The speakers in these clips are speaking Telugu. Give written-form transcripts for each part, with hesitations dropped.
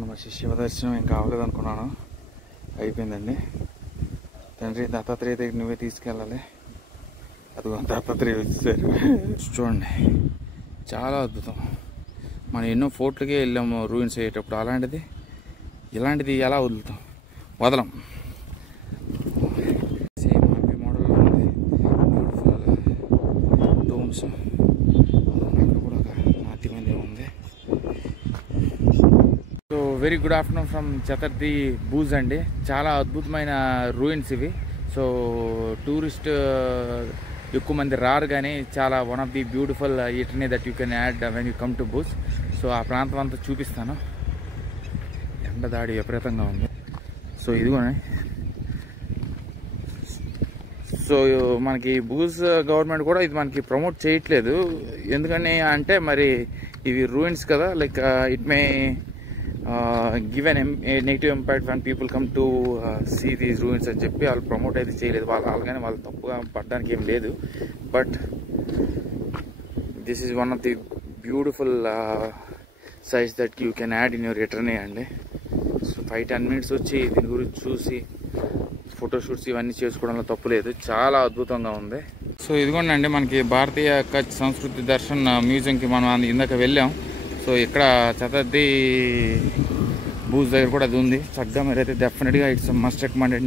నమ శివదర్శనం ఏం కావలేదు అనుకున్నాను, అయిపోయిందండి. తండ్రి దత్తాత్రేయ దగ్గర నువ్వే తీసుకెళ్ళాలి. అదిగో దత్తాత్రేయ వచ్చేసారు. చూడండి, చాలా అద్భుతం. మనం ఎన్నో ఫోర్ట్లకే వెళ్ళాము రూయిన్స్ అయ్యేటప్పుడు, ఇలాంటిది ఎలా వదలం. సేమ్ హ్యాపీ మోడల్లో ఉంది, బ్యూటిఫుల్ డోమ్స్. ఇక్కడ కూడా ఒక నాటి మందిరం ఉంది. So very good afternoon from Chhatardi Bhuj అండి. చాలా అద్భుతమైన రూయిన్స్ ఇవి. సో టూరిస్ట్ ఎక్కువ మంది రారు, కానీ చాలా వన్ ఆఫ్ ది బ్యూటిఫుల్ ఇటర్నీ that you can add when you come to Bhuj. So ఆ ప్రాంతం అంతా చూపిస్తాను. ఎండ దాడి విపరీతంగా ఉంది. సో ఇదిగోనే, సో మనకి బూజ్ గవర్నమెంట్ కూడా ఇది మనకి ప్రమోట్ చేయట్లేదు. ఎందుకని అంటే మరి ఇవి రూయిన్స్ కదా, like it may give an negative impact on people come to see these ruins అని చెప్పి వాళ్ళు ప్రమోట్ అయితే చేయలేదు. వాళ్ళని వాళ్ళు తప్పుగా పడడానికి ఏం లేదు. But this is one of the beautiful sites that you can add in your return అండి. సో 5-10 minutes వచ్చి దీని గురించి చూసి ఫోటోషూట్స్ ఇవన్నీ చేసుకోవడంలో తప్పు లేదు. చాలా అద్భుతంగా ఉంది. సో ఇదిగోండి అండి, మనకి భారతీయ కచ్ సంస్కృతి దర్శన్ మ్యూజియంకి మనం ఇందాక వెళ్ళాం. సో ఇక్కడ చతర్ది బూజ్ దగ్గర కూడా అది ఉంది. చక్కగా మీరైతే డెఫినెట్గా ఇట్స్ మస్ట్ రికమెండెడ్.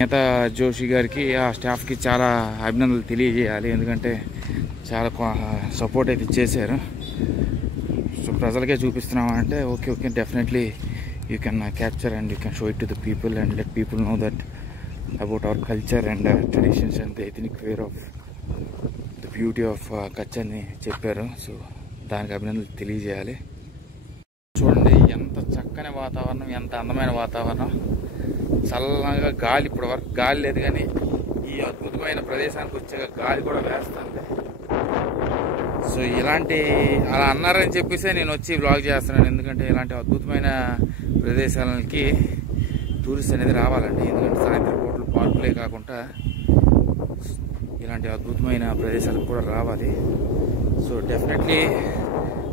నేతా జోషి గారికి, ఆ స్టాఫ్కి చాలా అభినందనలు తెలియజేయాలి. ఎందుకంటే చాలా సపోర్ట్ అయితే చేశారు. సో ప్రజలకే చూపిస్తున్నామంటే okay definitely you can capture and you can show it to the people and let people know that about our culture and traditions and the ethnic wear of the beauty of Kutch అని చెప్పారు. సో దానికి అభినందనలు తెలియజేయాలి. చూడండి, ఎంత చక్కని వాతావరణం, ఎంత అందమైన వాతావరణం. చల్లగా గాలి, ఇప్పటి వరకు గాలి లేదు, కానీ ఈ అద్భుతమైన ప్రదేశానికి వచ్చాక గాలి కూడా వేస్తుంది. సో అలా అన్నారని చెప్పేసి నేను వచ్చి వ్లాగ్ చేస్తున్నాను. ఎందుకంటే ఇలాంటి అద్భుతమైన ప్రదేశాలకి టూరిస్ట్ అనేది రావాలండి. ఎందుకంటే సాయంత్రం పూటలు పార్కులే కాకుండా ఇలాంటి అద్భుతమైన ప్రదేశాలకు కూడా రావాలి. So definitely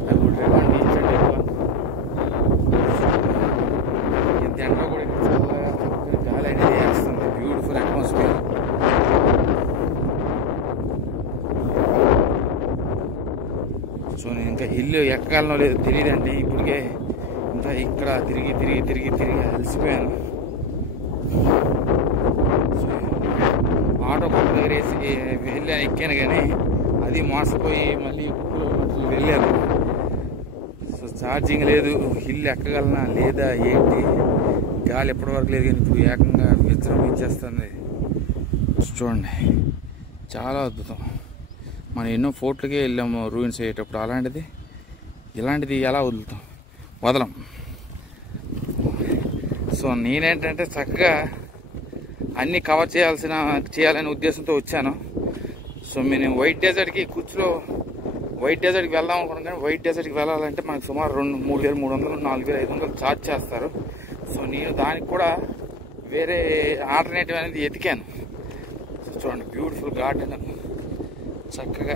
I would recommend each and everyone. ఇంత ఎండలో కూడా చల్లగా గాలి అనేది వేస్తుంది. Beautiful atmosphere. సో నేను ఇంకా హిల్ ఎక్కగలనో లేదో తెలియదండి. ఇప్పటికే ఇంకా ఇక్కడ తిరిగి అలసిపోయాను. సో ఆటో కొత్త దగ్గర వెళ్ళాను, ఎక్కాను, కానీ అది మోసపోయి మళ్ళీ వెళ్ళాను. సో ఛార్జింగ్ లేదు, హిల్ ఎక్కగలనా లేదా ఏంటి, గాలి ఎప్పటివరకు లేదు, కానీ ఇప్పుడు ఏకంగా విజృంభించేస్తుంది. చూడండి, చాలా అద్భుతం. మనం ఎన్నో ఫోర్ట్లకే వెళ్ళాము రూయిన్స్ అయ్యేటప్పుడు, ఇలాంటిది ఎలా వదలం. సో నేనేంటంటే చక్కగా అన్నీ కవర్ చేయాలనే ఉద్దేశంతో వచ్చాను. సో నేను వైట్ డెజర్ట్కి వెళ్దాం అనుకున్నాను, కానీ వైట్ డెజర్ట్కి వెళ్ళాలంటే మనకు సుమారు 3,300 4,500 ఛార్జ్ చేస్తారు. సో నేను దానికి కూడా వేరే ఆల్టర్నేటివ్ అనేది ఎతికాను. సో చూడండి, బ్యూటిఫుల్ గార్డెన్, చక్కగా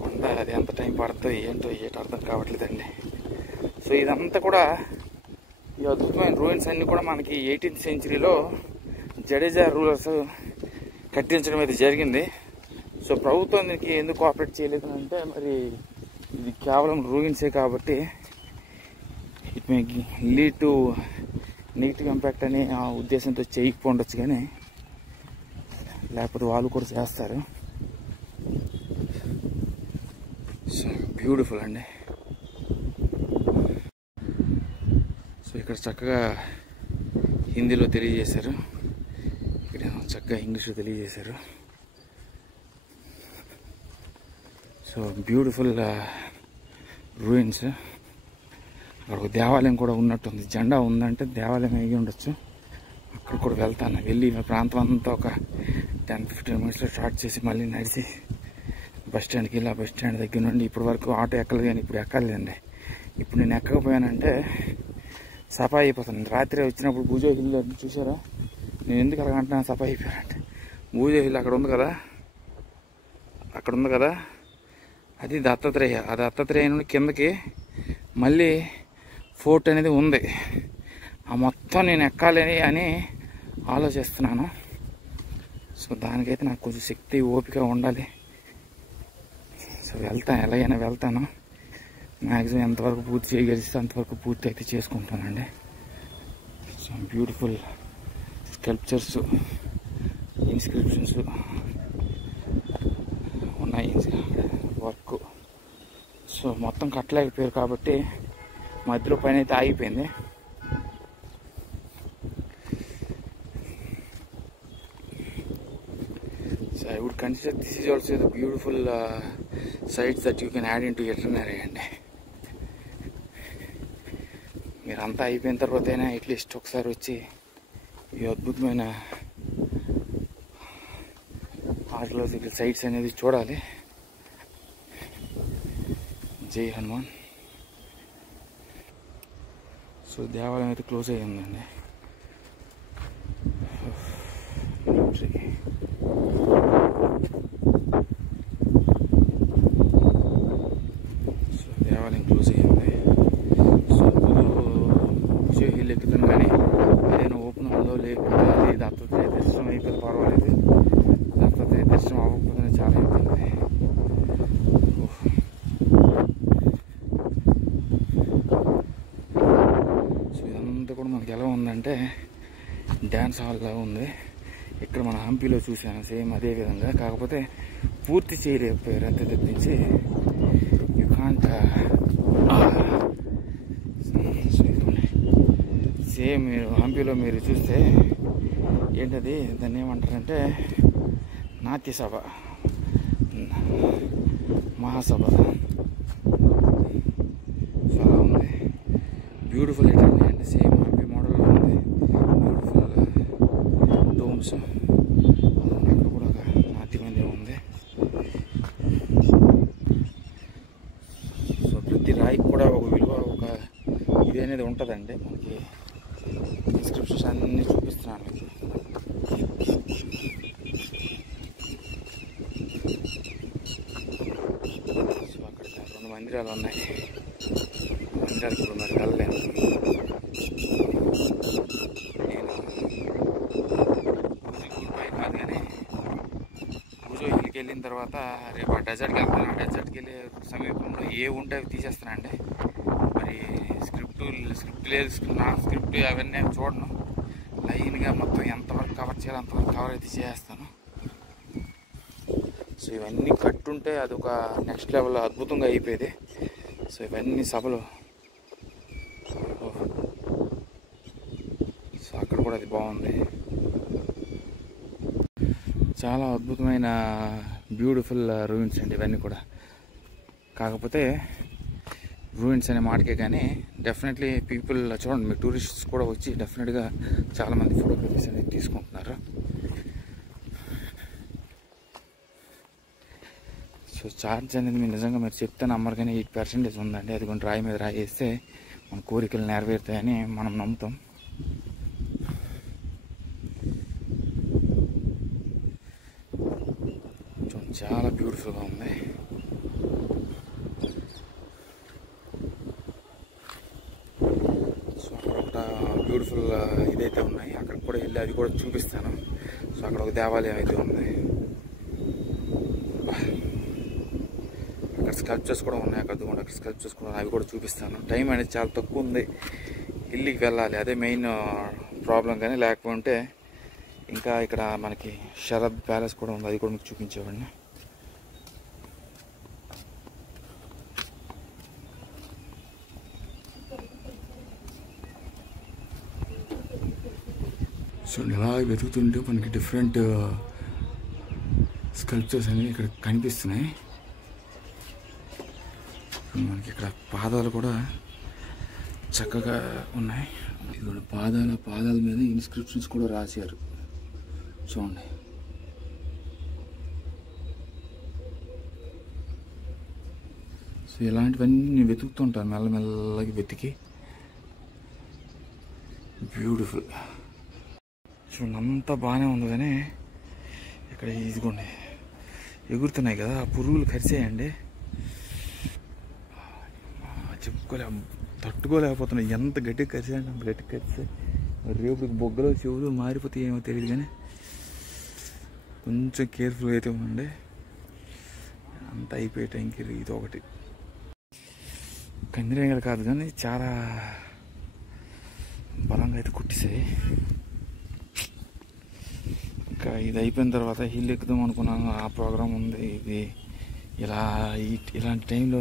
కొండ, అది ఎంత టైం పడుతుందో ఏంటో అర్థం కావట్లేదండి. సో ఇదంతా కూడా, ఈ అద్భుతమైన రూయిన్స్ అన్నీ కూడా మనకి 18th centuryలో జడేజా రూలర్స్ కట్టించడం అయితే జరిగింది. సో ప్రభుత్వం దీనికి ఎందుకు కోఆపరేట్ చేయలేదు అంటే, మరి ఇది కేవలం రూయిన్సే కాబట్టి it may lead to negative impact అని ఆ ఉద్దేశంతో చేయకపోవచ్చు, కానీ లేకపోతే వాళ్ళు కూడా చేస్తారు. సో బ్యూటిఫుల్ అండి. సో ఇక్కడ చక్కగా హిందీలో తెలియజేశారు, ఇక్కడ చక్కగా ఇంగ్లీష్లో తెలియజేశారు. So beautiful ruins. అక్కడ ఒక దేవాలయం కూడా ఉన్నట్టుంది. జెండా ఉందంటే దేవాలయం అయ్యి ఉండొచ్చు. అక్కడ కూడా వెళ్తాను. వెళ్ళి మా ప్రాంతం అంతా ఒక 10-15 minutes స్టార్ట్ చేసి మళ్ళీ నడిచి బస్ స్టాండ్కి వెళ్ళి, ఆ బస్ స్టాండ్ దగ్గర నుండి ఇప్పటి వరకు ఆటో ఎక్కలేదు, కానీ ఇప్పుడు ఎక్కలేదండి. ఇప్పుడు నేను ఎక్కకపోయానంటే సఫా అయిపోతాను. రాత్రి వచ్చినప్పుడు భుజో హిల్ చూసారా, నేను ఎందుకు అలాగంటున్నా సఫా అయిపోయానంటే భూజ హిల్ అక్కడ ఉంది కదా, అది దత్తాత్రేయ. ఆ దత్తాత్రేయ నుండి కిందకి మళ్ళీ ఫోర్ట్ అనేది ఉంది. ఆ మొత్తం నేను ఎక్కాలి అని ఆలోచిస్తున్నాను. సో దానికైతే నాకు కొంచెం శక్తి ఓపిక ఉండాలి. సో వెళ్తాను, ఎలాగైనా వెళ్తాను. మ్యాక్సిమం ఎంతవరకు పూర్తి చేయగలిస్తే అంతవరకు పూర్తి అయితే చేసుకుంటానండి. సో బ్యూటిఫుల్ స్కల్ప్చర్స్, ఇన్స్క్రిప్షన్స్ ఉన్నాయి వర్క్. సో మొత్తం కట్టలేకపోయారు కాబట్టి మధ్యలో పైన అయితే ఆగిపోయింది. So I would consider this is also the beautiful sites that you can add into itinerary అండి. మీరంతా అయిపోయిన తర్వాతైనా అట్లీస్ట్ ఒకసారి వచ్చి ఈ అద్భుతమైన ఆర్కియలాజికల్ సైట్స్ అనేది చూడాలి. జై హనుమాన్. సో దేవాలయం అయితే క్లోజ్ అయ్యి ఉందండి. సో దేవాలయం క్లోజ్ అయ్యింది. సో విజయ్ హిల్ ఎక్కుతాను, కానీ ఏదైనా ఓపెన్ ఉందో లేకపోతే అది దత్తాత్రేయ దర్శనం అయిపోతే పర్వాలేదు, దత్తాత్రేయ దర్శనం అవ్వకపోతే చాలా అయిపోయింది. సో ఇదంతా కూడా మనకి ఎలా ఉందంటే డ్యాన్స్ హాల్లా ఉంది. ఇక్కడ మన హంపీలో చూసాను సేమ్ అదే విధంగా, కాకపోతే పూర్తి చేయలేకపోయారు అంతే తప్పించి యూ కాంట్. సేమ్ మీరు హంపీలో మీరు చూస్తే ఏంటది, దాన్ని ఏమంటారంటే నాట్యసభ, మహాసభ. చాలా ఉంది, బ్యూటిఫుల్ ఎటండి అంటే సేమ్ హంపీ మోడల్లో ఉంది. బ్యూటిఫుల్ డోమ్స్, అక్కడ కూడా ఒక నాట్యమందిరం ఉంది. సో ప్రతి రాయికి కూడా ఒక విలువ, ఒక ఇది అనేది ఉంటుందండి. మనకి ఇన్స్క్రిప్షన్స్ అన్నీ చూపిస్తున్నాను మీకు. సో అక్కడ 2 మందిరాలు ఉన్నాయి. మందిరాలు ఇప్పుడు మరి వెళ్ళలేను నేను. కాదు కానీ భుజో హిల్కి వెళ్ళిన తర్వాత రేపు ఆ డెజర్ట్కి వెళ్తాను. ఆ డెజర్ట్కి వెళ్ళే సమీపంలో ఏ ఉంటే అవి తీసేస్తానండి. మరి స్క్రిప్ట్ లేదు, నా స్క్రిప్ట్ అవన్నీ చూడను. లైన్గా మొత్తం ఎంతవరకు కవర్ చేయాలో అంతవరకు కవర్ అయితే చేస్తాను. సో ఇవన్నీ కట్టుంటే అదొక నెక్స్ట్ లెవెల్ అద్భుతంగా అయిపోయేది. సో ఇవన్నీ సభలు. సో అక్కడ కూడా అది బాగుంది. చాలా అద్భుతమైన బ్యూటిఫుల్ రూయిన్స్ అండి ఇవన్నీ కూడా. కాకపోతే రూయిన్స్ అనే మాటకే కానీ డెఫినెట్లీ పీపుల్ చూడండి, మీ టూరిస్ట్స్ కూడా వచ్చి డెఫినెట్గా చాలామంది ఫోటోగ్రఫీస్ అనేది తీసుకుంటున్నారు. సో ఛార్జ్ అనేది మీరు నిజంగా మీరు చెప్తే నమ్మరు, కానీ 8% ఉందండి. అది కొన్ని రాయి మీద రాయి వేస్తే మన కోరికలు నెరవేరుతాయని మనం నమ్ముతాం. చాలా బ్యూటిఫుల్గా ఉంది. సో అక్కడ ఒక బ్యూటిఫుల్ ఇదైతే ఉన్నాయి, అక్కడ కూడా వెళ్ళి అది కూడా చూపిస్తాను. సో అక్కడ ఒక దేవాలయం అయితే ఉంది. అక్కడ స్కల్ప్చర్స్ కూడా ఉన్నాయి, అక్కడ స్కల్ప్చర్స్ కూడా అవి కూడా చూపిస్తాను. టైం అనేది చాలా తక్కువ ఉంది, ఢిల్లీకి వెళ్ళాలి, అదే మెయిన్ ప్రాబ్లం. కానీ లేకపోతే ఇంకా ఇక్కడ మనకి శరద్ ప్యాలెస్ కూడా ఉంది, అది కూడా మీకు చూపించేవాడిని. సో ఇలా వెతుకుతుంటే మనకి డిఫరెంట్ స్కల్ప్చర్స్ అనేవి ఇక్కడ కనిపిస్తున్నాయి. మనకి ఇక్కడ పాదాలు కూడా చక్కగా ఉన్నాయి. ఇక్కడ పాదాల మీద ఇన్స్క్రిప్షన్స్ కూడా రాశారు చూడండి. సో ఇలాంటివన్నీ నేను వెతుకుతుంటాను, మెల్లమెల్లగా వెతికి. బ్యూటిఫుల్ చూడండి, అంతా బాగానే ఉంది, కానీ ఇక్కడ ఇదిగోండి ఎగురుతున్నాయి కదా, ఆ పురుగులు కరిసేయండి. తట్టుకోలేకపోతున్నాయి. ఎంత గట్టిగా కరిసాయండి, అంత గట్టిగా కరిసాయి. రేపు బొగ్గలో చెవులు మారిపోతాయి ఏమో తెలియదు, కానీ కొంచెం కేర్ఫుల్గా అయితే ఉండండి. అంత అయిపోయే టైంకి ఇది ఒకటి కందిరేగలు కాదు కానీ చాలా బలంగా అయితే కుట్టిసాయి. ఇంకా ఇది అయిపోయిన తర్వాత హిల్ ఎక్కుదాం అనుకున్నాను, ఆ ప్రోగ్రామ్ ఉంది. ఇది ఇలాంటి టైంలో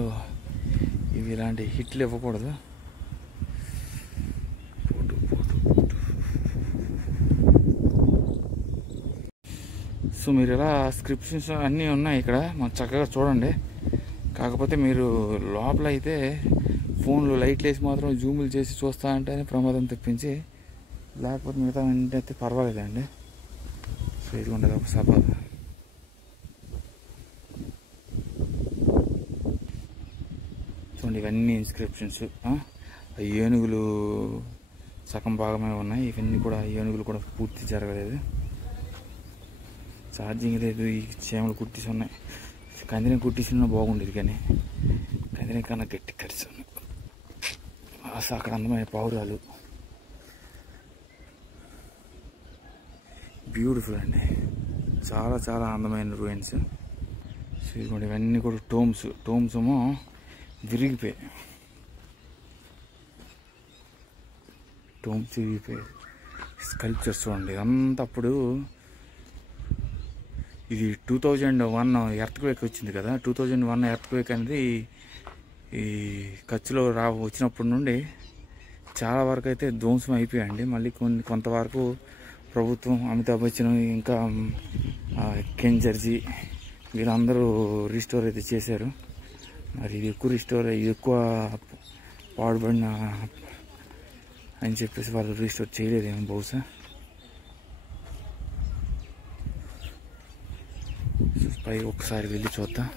ఇవి ఇలాంటి హిట్లు ఇవ్వకూడదు. సో మీరు ఇలా స్క్రిప్షన్స్ అన్నీ ఉన్నాయి ఇక్కడ, మనం చక్కగా చూడండి. కాకపోతే మీరు లోపల అయితే ఫోన్లో లైట్లు వేసి మాత్రం జూములు చేసి చూస్తా అంటేనే ప్రమాదం తెప్పించి, లేకపోతే మిగతా అయితే పర్వాలేదండి. సో ఇది ఉండదు ఒక సభ. చూడండి ఇవన్నీ ఇన్స్క్రిప్షన్స్. ఏనుగులు సగం భాగమే ఉన్నాయి. ఇవన్నీ కూడా ఏనుగులు కూడా పూర్తి జరగలేదు. ఛార్జింగ్ లేదు. ఈ చేమలు కుట్టిసి ఉన్నాయి. కందిని కుట్టిసిన బాగుండేది, కానీ కందిని కన్నా గట్టి కరిసి ఉన్నాయి. అసలు అక్కడ అందమైన పావురాలు, బ్యూటిఫుల్ అండి, చాలా చాలా అందమైన రూయిన్స్. సో ఇదిగోండి ఇవన్నీ కూడా టోమ్స్ ఏమో విరిగిపోయాయి. స్కల్ప్చర్స్ చూడండి అంత. అప్పుడు ఇది 2001 ఎర్త్క్వేక్ వచ్చింది కదా, 2001 ఎర్త్క్వేక్ అనేది ఈ కచ్లో వచ్చినప్పటి నుండి చాలా వరకు అయితే ధ్వంసం అయిపోయాయండి. మళ్ళీ కొంతవరకు ప్రభుత్వం, అమితాబ్ బచ్చన్, ఇంకా కెన్ జర్జీ వీళ్ళందరూ రీస్టోర్ అయితే చేశారు. మరి ఇది ఎక్కువ పాడుబడిన అని చెప్పేసి వాళ్ళు రీస్టోర్ చేయలేదేమో బహుశా. పై ఒకసారి వెళ్ళి చూద్దాం.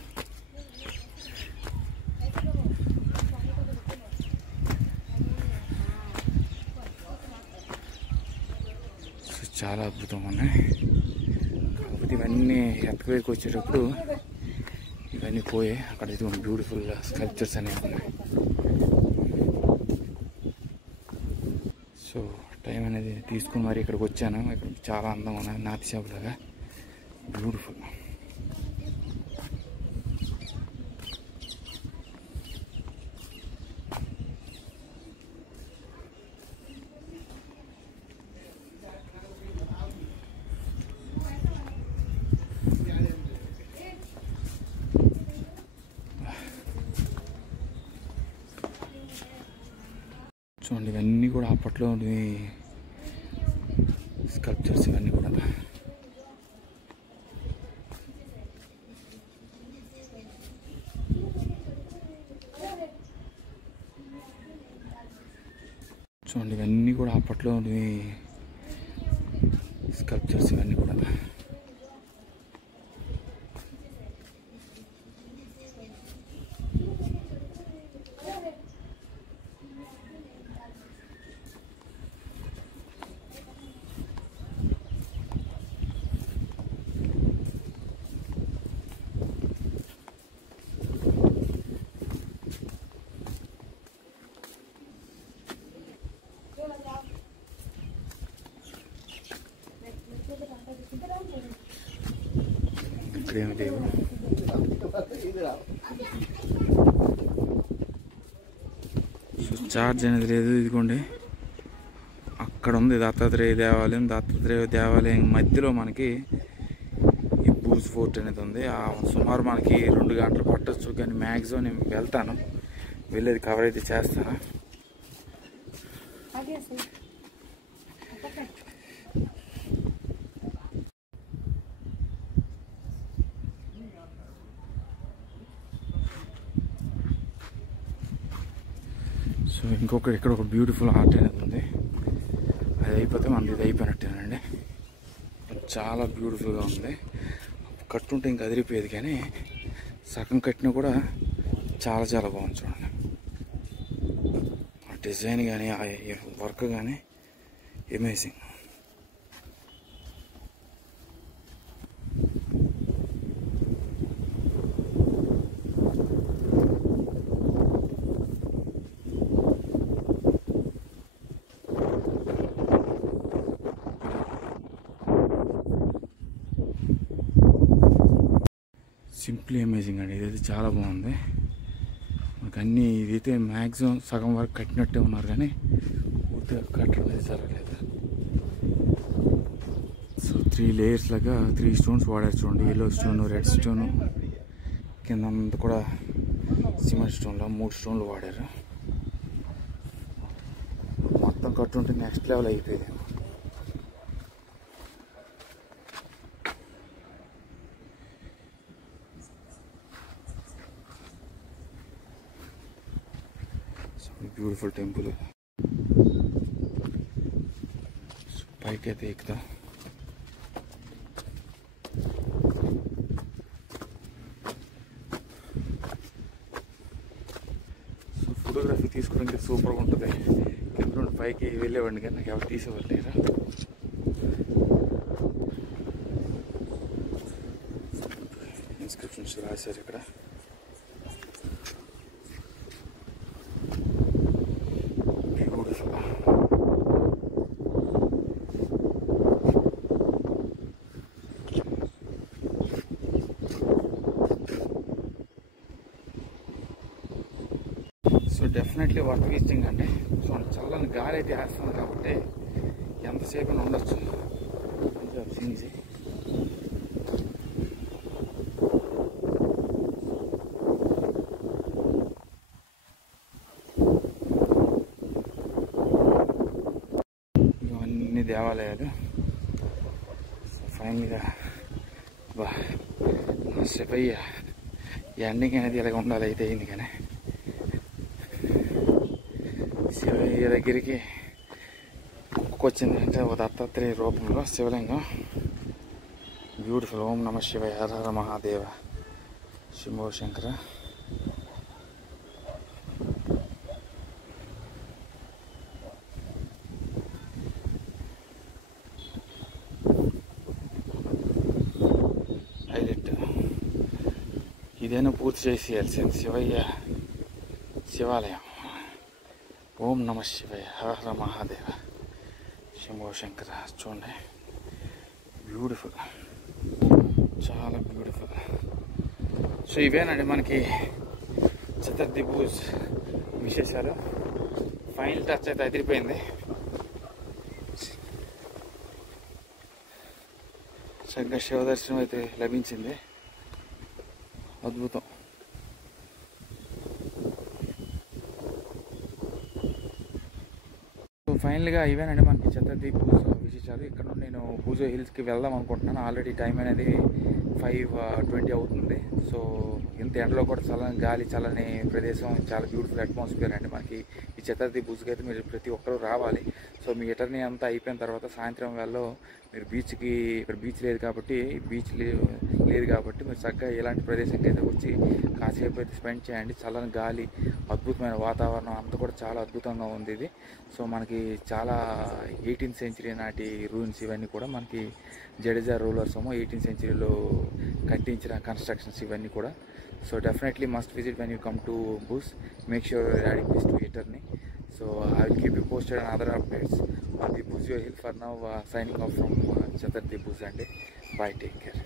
చాలా అద్భుతంగా ఉన్నాయి. కాకపోతే ఇవన్నీ ఎర్త్క్వేక్ వచ్చేటప్పుడు ఇవన్నీ పోయాయి. అక్కడ ఇదిగోండి బ్యూటిఫుల్ స్కల్ప్చర్స్ అనేవి ఉన్నాయి. సో టైం అనేది తీసుకుని మరి ఇక్కడికి వచ్చాను. ఇక్కడ చాలా అందంగా ఉన్నాయి, నాతి షాపులాగా బ్యూటిఫుల్. చూడండి ఇవన్నీ కూడా అప్పట్లో స్కల్ప్చర్స్ ఇవన్నీ కూడా. చూడండి ఇవన్నీ కూడా అప్పట్లో స్కల్ప్చర్స్ ఇవన్నీ కూడా. ఇక్కడేమి లేవు. చార్జ్ అనేది లేదు. ఇదిగోండి అక్కడ ఉంది దత్తాత్రేయ దేవాలయం. దత్తాత్రేయ దేవాలయం మధ్యలో మనకి ఈ బూజ్ ఫోర్ట్ అనేది ఉంది. సుమారు మనకి 2 గంటలు పట్టచ్చు, కానీ మ్యాక్సిమం నేను వెళ్తాను, వెళ్ళేది కవర్ అయితే చేస్తాను. సో ఇక్కడ ఒక బ్యూటిఫుల్ ఆర్ట్ అనేది ఉంది. అది అయిపోతే మనది ఇది అయిపోయినట్టేనండి. చాలా బ్యూటిఫుల్గా ఉంది. కట్టుంటే ఇంకా అదిరిపోయేది, కానీ సగం కట్టినా కూడా చాలా చాలా బాగుంది. చూడండి ఆ డిజైన్ కానీ ఆ వర్క్ కానీ అమేజింగ్. సింప్లీ అమేజింగ్ అండి. ఇదైతే చాలా బాగుంది. మనకు అన్నీ ఇదైతే మ్యాక్సిమం సగం వరకు కట్టినట్టే ఉన్నారు, కానీ పూర్తిగా కట్టడం అయితే జరగలేదు. సో 3 లేయర్స్ లాగా 3 స్టోన్స్ వాడారు చూడండి. ఎల్లో స్టోను, రెడ్ స్టోను, కింద అంతా కూడా సిమెంట్ స్టోన్లో 3 స్టోన్లు వాడారు. మొత్తం కట్టుంటే నెక్స్ట్ లెవెల్ అయిపోయేది. Beautiful temple. పైకి అయితే ఎక్కుతా. సో ఫోటోగ్రఫీ తీసుకోవడానికి సూపర్గా ఉంటుంది. కింద నుండి పైకి వెళ్ళేవాడిని కానీ నాకు ఎవరు తీసేవాళ్ళు లేరు. ఇన్స్క్రిప్షన్స్ రాశారు ఇక్కడ. సో డెఫినెట్లీ వర్త్ విజిటింగ్ అండి. సో చల్లని గాలి అయితే వేస్తుంది కాబట్టి ఎంతసేపు ఉండొచ్చు. ఈజీ. ఇవన్నీ దేవాలయాలు. ఫైనల్గా బా శివయ్య ఎండింగ్ అనేది ఇలాగ ఉండాలి అయితే అయింది. కానీ శివయ్య దగ్గరికి వచ్చిందంటే ఒక దత్తాత్రేయ రూపంలో శివలింగం. బ్యూటిఫుల్. ఓం నమ శివాయ, హర హర మహాదేవ, శంభో శంకర. హైలైట్. ఇదేనా పూర్తి చేసేయాల్సింది శివయ్య శివాలయం. ఓం నమ శివాయ, హర హర మహాదేవ, శంభో శంకర. చూడండి, బ్యూటిఫుల్, చాలా బ్యూటిఫుల్. సో ఇవేనండి మనకి చతుర్థి భూజ్ విశేషాలు. ఫైనల్ టచ్ అయితే అదిరిపోయింది. చక్కగా శివ దర్శనం అయితే లభించింది. అద్భుతం. ఫైనల్గా ఇవేనండి మనకి చతుర్థి భూజ్ విశేషాలు. ఇక్కడ నుండి నేను భూజో హిల్స్కి వెళ్దాం అనుకుంటున్నాను. ఆల్రెడీ టైం అనేది 5:20 అవుతుంది. సో ఇంత ఎండలో కూడా చల్లని గాలి, చల్లని ప్రదేశం, చాలా బ్యూటిఫుల్ అట్మాస్ఫియర్ అండి మనకి ఈ చతుర్థి భూజ్కి అయితే. మీరు ప్రతి ఒక్కరూ రావాలి. సో మీ ఎటర్నీ అంతా అయిపోయిన తర్వాత సాయంత్రం వేళలో మీరు బీచ్కి, ఇక్కడ బీచ్ లేదు కాబట్టి మీరు చక్కగా ఇలాంటి ప్రదేశానికి అయితే వచ్చి కాసేపు అయితే స్పెండ్ చేయండి. చల్లని గాలి, అద్భుతమైన వాతావరణం అంతా కూడా చాలా అద్భుతంగా ఉంది ఇది. సో మనకి చాలా 18th సెంచరీ నాటి రూయిన్స్ ఇవన్నీ కూడా మనకి జడేజా రూలర్స్ 18th సెంచరీలో కట్టించిన కన్స్ట్రక్షన్స్ ఇవన్నీ కూడా. So definitely must visit when you come to Bhuj. Make sure you're adding this to journey. So I will keep you posted on other updates on the Bhuj Hill. For now, signing off from Chhatarthi Bhuj. Bye, take care.